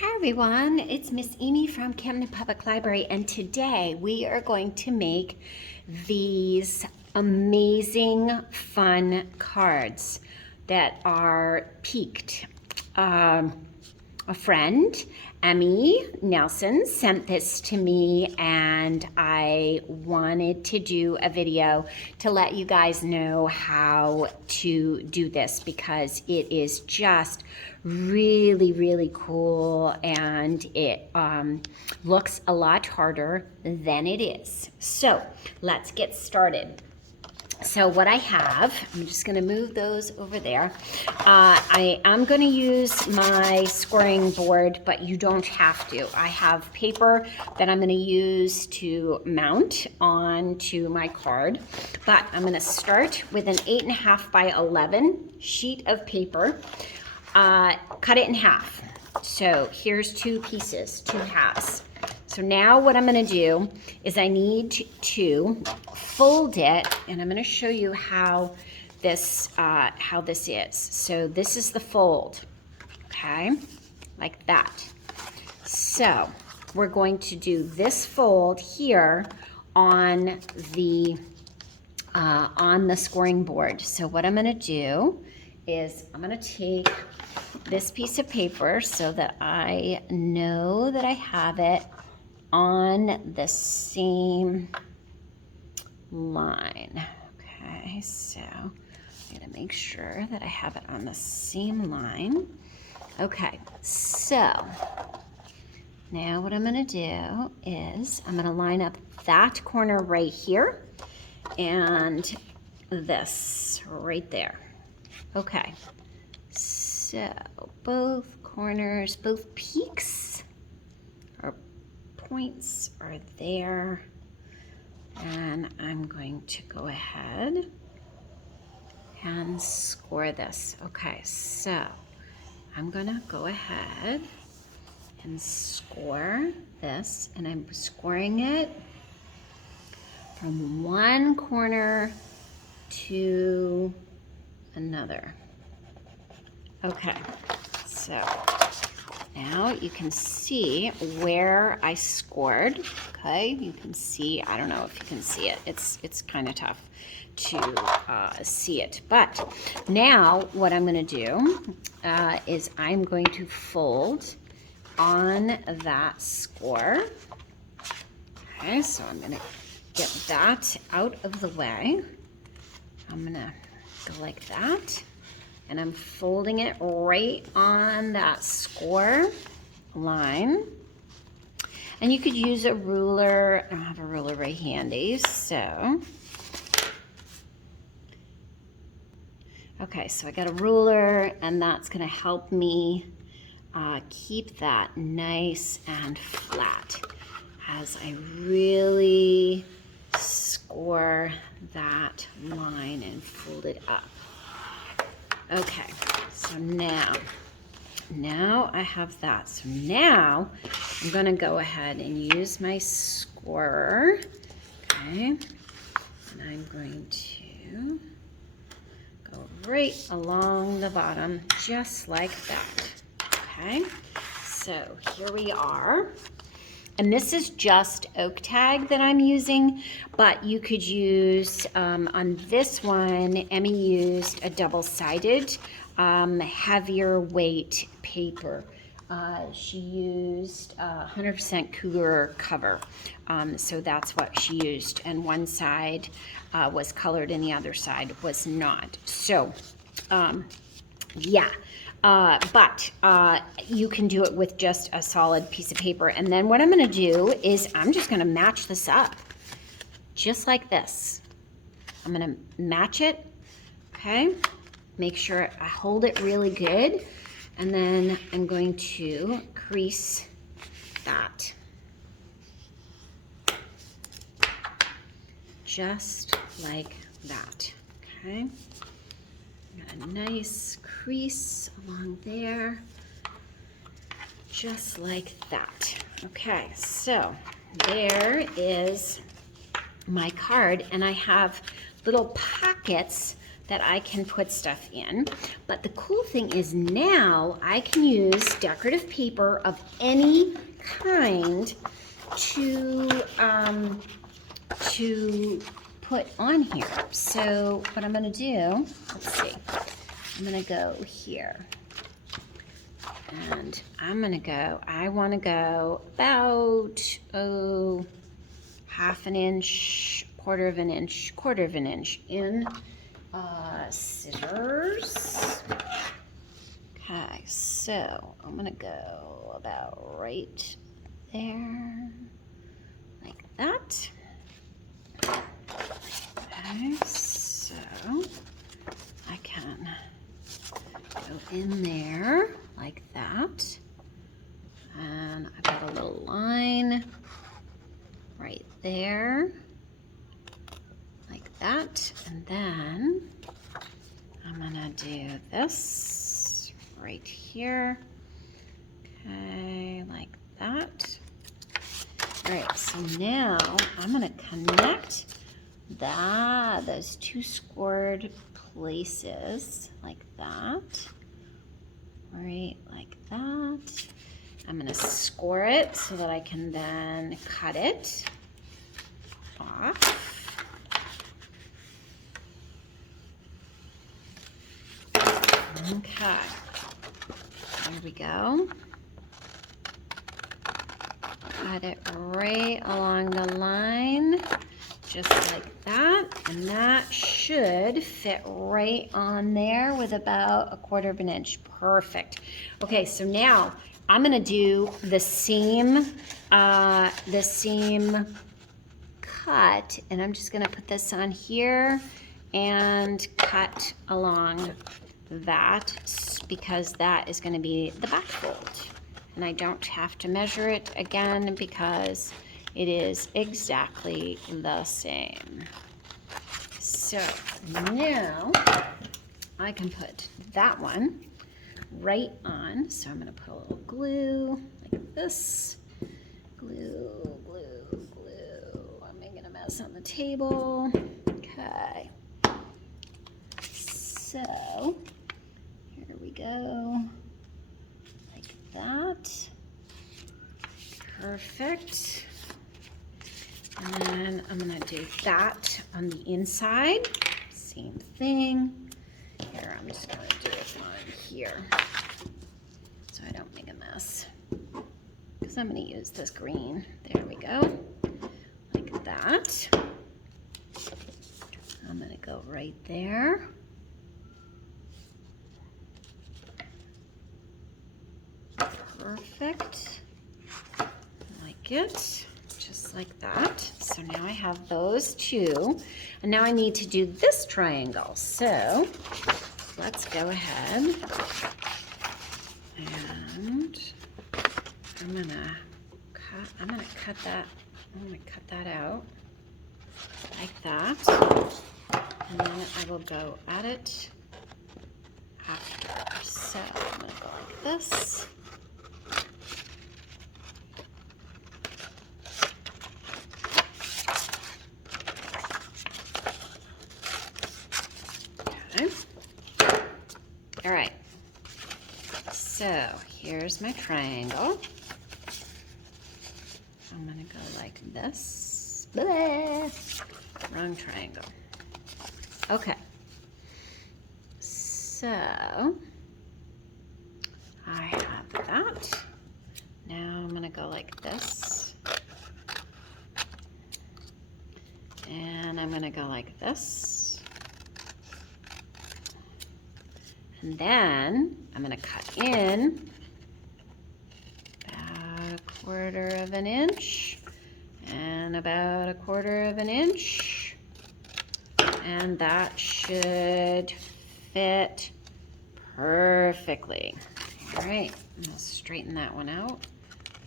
Hi everyone, it's Miss Amy from Camden Public Library, and today we are going to make these amazing fun cards that are peaked. A friend, Emmy Nelson, sent this to me, and I wanted to do a video to let you guys know how to do this because it is just really cool, and it looks a lot harder than it is. So let's get started. So what I have, I'm just going to move those over there. I am going to use my scoring board, but you don't have to. I have paper that I'm going to use to mount onto my card, but I'm going to start with an 8.5 by 11 sheet of paper. Cut it in half. So here's two pieces, two halves. So now what I'm going to do is I need to fold it, and I'm going to show you how this is. So this is the fold, okay, like that. So we're going to do this fold here on the scoring board. So what I'm going to do is I'm going to take this piece of paper so that I know that I have it on the same line. Okay, so I'm gonna make sure that I have it on the same line. Okay, so now what I'm gonna do is I'm gonna line up that corner right here and this right there. Okay, so both corners, both peaks or points are there, and I'm going to go ahead and score this. Okay, so I'm gonna go ahead and score this, and I'm scoring it from one corner to another. Okay, so now you can see where I scored. Okay, you can see, I don't know if you can see it. It's kind of tough to see it. But now what I'm going to do is I'm going to fold on that score. Okay, so I'm going to get that out of the way. I'm going to go like that. And I'm folding it right on that score line. And you could use a ruler. I don't have a ruler right handy, so. Okay, so I got a ruler, and that's gonna help me keep that nice and flat as I really score that line and fold it up. Okay, so now I have that. So now I'm gonna go ahead and use my scorer, okay? And I'm going to go right along the bottom, just like that, okay? So here we are. And this is just oak tag that I'm using, but you could use, on this one, Emmy used a double-sided, heavier weight paper. She used 100% cougar cover, so that's what she used. And one side was colored and the other side was not. So, yeah. But you can do it with just a solid piece of paper. And then what I'm going to do is I'm just going to match this up just like this. I'm going to match it, okay? Make sure I hold it really good. And then I'm going to crease that. Just like that, okay? Got a nice crease along there, just like that. Okay, so there is my card, and I have little pockets that I can put stuff in. But the cool thing is now I can use decorative paper of any kind to put on here. So what I'm gonna do, let's see, I'm gonna go here. And I'm gonna go, I wanna go about, half an inch, quarter of an inch in scissors. Okay, so I'm gonna go about right there, like that. Okay, so I can go in there like that. And I've got a little line right there, like that. And then I'm gonna do this right here. Okay, like that. All right, so now I'm gonna connect those two scored places like that, right, like that. I'm gonna score it so that I can then cut it off. Okay, there we go. Cut it right along the line, just like that, and that should fit right on there with about 1/4 inch. Perfect. Okay, so now I'm gonna do the same cut, and I'm just gonna put this on here and cut along that, because that is gonna be the back fold. And I don't have to measure it again because it is exactly the same. So now I can put that one right on. So I'm gonna put a little glue like this. Glue, glue, glue. I'm making a mess on the table. Okay. So here we go. Like that. Perfect. And then I'm gonna do that on the inside. Same thing. Here, I'm just gonna do it on here so I don't make a mess. Because I'm gonna use this green. There we go. Like that. I'm gonna go right there. Perfect. Like it. Just like that. So now I have those two. And now I need to do this triangle. So let's go ahead and I'm gonna cut that out like that. And then I will go at it after. So I'm gonna go like this. All right, so here's my triangle. I'm gonna go like this. Blah. Wrong triangle. Okay, so I have that. Now I'm gonna go like this. And I'm gonna go like this. And then I'm gonna cut in about 1/4 inch and about 1/4 inch. And that should fit perfectly. All right, I'm gonna straighten that one out.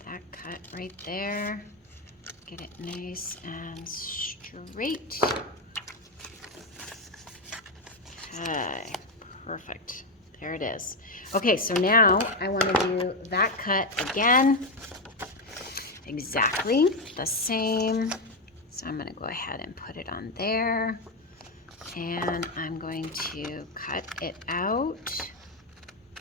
That cut right there. Get it nice and straight. Okay. Perfect. There it is. Okay, so now I want to do that cut again. Exactly the same. So I'm going to go ahead and put it on there. And I'm going to cut it out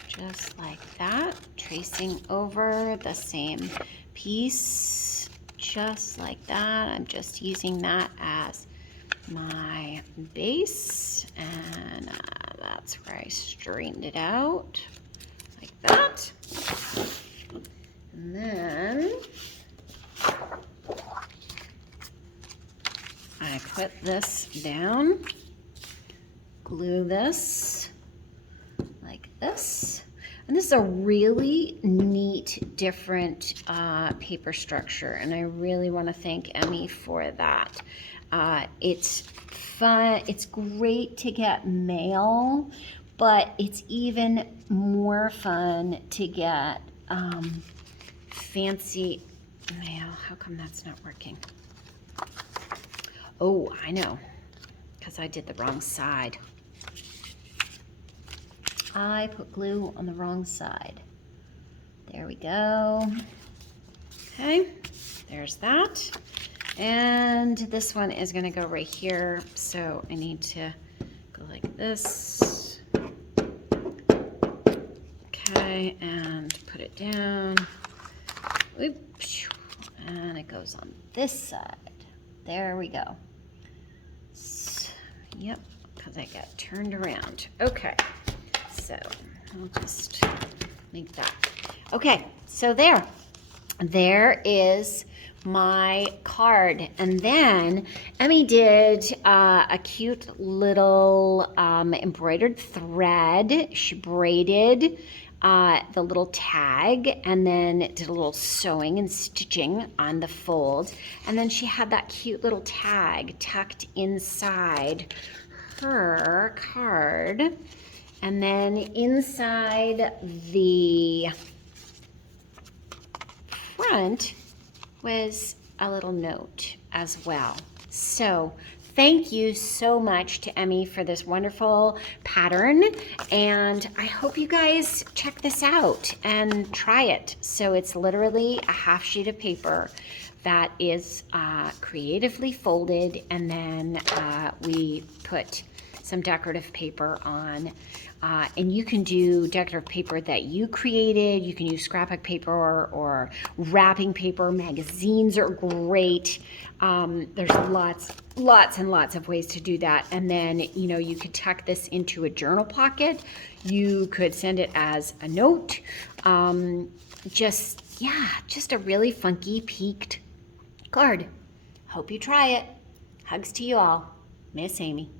just like that, tracing over the same piece, just like that. I'm just using that as my base, and that's where I straightened it out, like that. And then I put this down, glue this like this. And this is a really neat, different paper structure, and I really want to thank Emmy for that. It's fun, it's great to get mail, but it's even more fun to get fancy mail. How come that's not working? Oh, I know, because I did the wrong side. I put glue on the wrong side. There we go. Okay, there's that. And this one is gonna go right here, so I need to go like this. Okay, and put it down. Oops. And it goes on this side. There we go. Yep, because I got turned around. Okay, so I'll just make that. Okay, so there is my card. And then Emmy did a cute little embroidered thread. She braided the little tag and then did a little sewing and stitching on the fold. And then she had that cute little tag tucked inside her card. And then inside the front was a little note as well. So thank you so much to Emmy for this wonderful pattern, and I hope you guys check this out and try it. So it's literally a half sheet of paper that is creatively folded, and then we put some decorative paper on. And you can do decorative paper that you created. You can use scrapbook paper or wrapping paper. Magazines are great. There's lots and lots of ways to do that. And then, you know, you could tuck this into a journal pocket. You could send it as a note. Just a really funky peaked card. Hope you try it. Hugs to you all. Miss Amy.